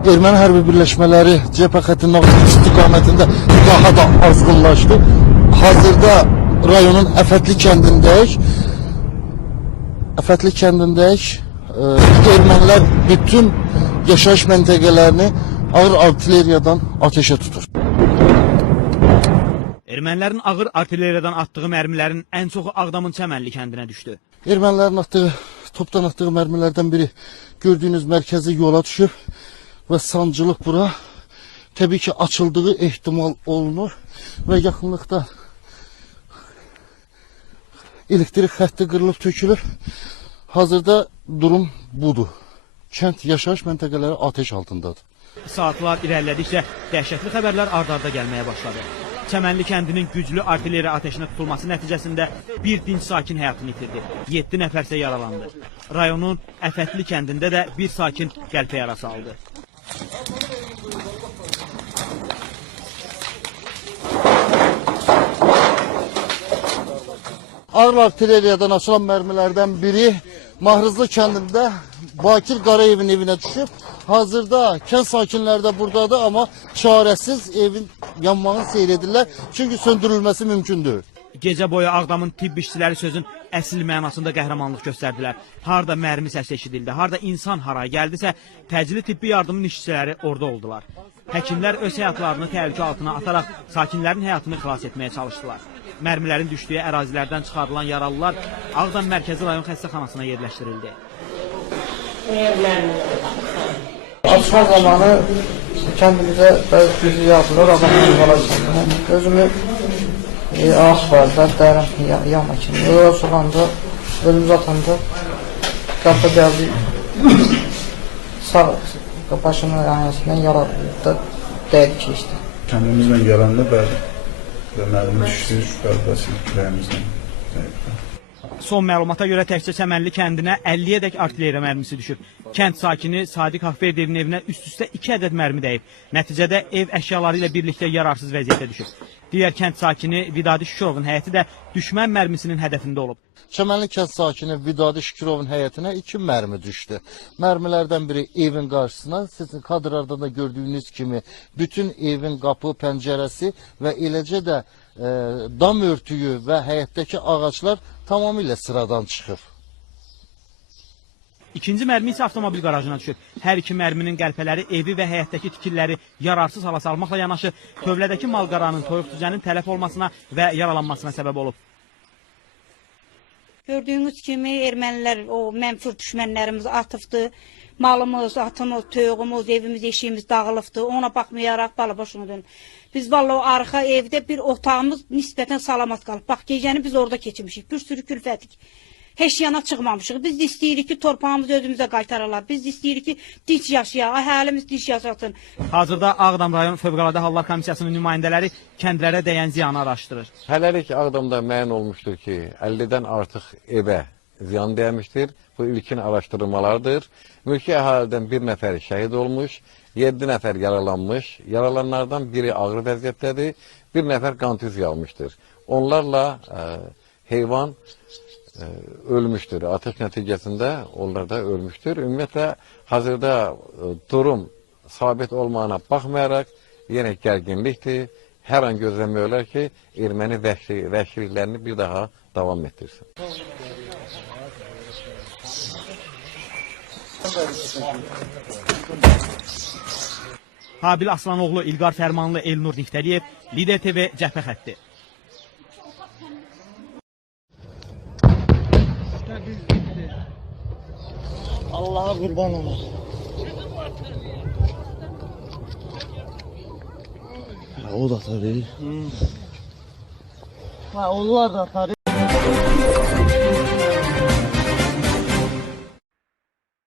Erməni hərbi birləşmələri cephe xəttinin istiqamətində daha da azğınlaşdı. Hazırda rayonun Əfətli kəndindəyik. Əfətli kəndindəyik. Ermənilər bütün yaşayış məntəqələrini ağır artilleriyadan ateşə tutur. Ermənilərin ağır artilleriyadan attığı mərmilərin ən çoxu Ağdamın Çəmənli kəndinə düşdü. Ermənilərin topdan attığı mərmilərdən biri gördüyünüz mərkəzi yola düşüb və sancılıq bura təbii ki açıldığı ehtimal olunur və yaxınlıqda elektrik xətti qırılıb tökülür. Hazırda durum budur. Kənd yaşayış məntəqələri ateş altındadır. Saatlar irəlilədikcə dəhşətli xəbərlər ard-arda gəlməyə başladı. Çəmənli kəndinin güclü artilleriya ateşinə tutulması nəticəsində bir dinc sakin həyatını itirdi. 7 nəfər isə yaralandı. Rayonun Əfətli kəndində də bir sakin qəlpə yarası aldı. Ağır artilleriyadan açılan mərmilərdən biri Mahrızlı kəndində Bakir Qarayevin evinə düşüb. Hazırda kənd sakinləri də buradadır, amma çarəsiz evin yanmağını seyr edirlər. Çünki söndürülməsi mümkündür. Gecə boyu Ağdamın tibb işçiləri sözün əsl mənasında qəhrəmanlıq göstərdilər. Harda mərmi səsi eşidildi, harda insan haraya gəldisə, təcili tibbi yardımın işçiləri orada oldular. Həkimlər öz həyatlarını təhlükə altına ataraq sakinlərin həyatını xilas etməyə çalışdılar. Mərmilərin düşdüyü ərazilərdən çıxarılan yaralılar Ağdam Mərkəzi Rayon Xəstəxanasına yerləşdirildi. Atışma zamanı kəndimizə bəzi güclü yazılır, özümü ağaç vardı, dərin yama kimi. Yola soğanda, ölümüz atanda, qapı gəldi, sağ başımın aynəsindən yaralı dəydi ki işte. Kəndimizlə gələndə bəli, mərmi düşdü, qəlbəsi kürəyimizdən. Son məlumata görə təkcə Çəmənli kəndinə 50-yədək artilleriya mərmisi düşüb. Kənd sakini Sadiq Haqverdiyevin evinə üst-üstə 2 ədəd mərmi dəyib. Nəticədə ev əşyaları ilə birlikdə yararsız vəziyyətə düşüb. Digər kənd sakini Vidadi Şükurovun həyəti də düşmən mərmisinin hədəfində olub. Çəmənli kənd sakini Vidadi Şükurovun həyətinə 2 mərmi düşdü. Mərmilərdən biri evin qarşısına, sizin kadrlarda da gördüyünüz kimi bütün evin qapı, pəncərəsi və eləcə də dam örtüyü və həyətdəki ağaclar tamamilə sıradan çıxıb. İkinci mərmi isə avtomobil qarajına düşüb. Hər iki mərminin qəlpələri evi və həyətdəki tikilləri yararsız hala salmaqla yanaşı, tövlədəki malqaranın, toyuq cüzənin tələf olmasına və yaralanmasına səbəb olub. Gördüyünüz kimi ermənilər, o mənfur düşmənlərimiz atıbdı. Malımız, atımız, toyuğumuz, evimiz, eşiyimiz dağılıbdı. Ona baxmayaraq balıbaşına dönüb. Biz vallahi arxa evdə bir otağımız nisbətən salamat qalıb. Bax, gecəni biz orada keçirmişik. Bir sürü külfətik. Heç yana çıxmamışıq. Biz də istəyirik ki, torpağımızı özümüzə qaytararlar. Biz də istəyirik ki, dinç yaşayaq, əhalimiz dinç yaşasın. Hazırda Ağdam rayon Fövqəladə Hallar Komissiyasının nümayəndələri kəndlərə dəyən ziyanı araşdırır. Hələlik Ağdamda müəyyən olmuşdur ki, 50-dən artıq evə ziyan dəymişdir. Bu ilkin araşdırmalardır. Mülki əhalidən bir nəfər şəhid olmuş, 7 nəfər yaralanmış. Yaralanlardan biri ağır vəziyyətdədir, bir nəfər qan tüzüğü almışdır. Onlarla heyvan ölmüşdür. Ateş nəticəsində onlar da ölmüşdür. Ümumiyyətlə, hazırda durum sabit olmağına baxmayaraq, yenə gərginlikdir. Hər an gözləmək olar ki, erməni vəhşiliklərini bir daha davam etdirsin. Habil Aslanoğlu, İlqar Fərmanlı, Elnur Niftəliyev, Lider TV, Cəbhə xətti. Allah'a qurban olun. O da tabii. Ha, onlar da atar.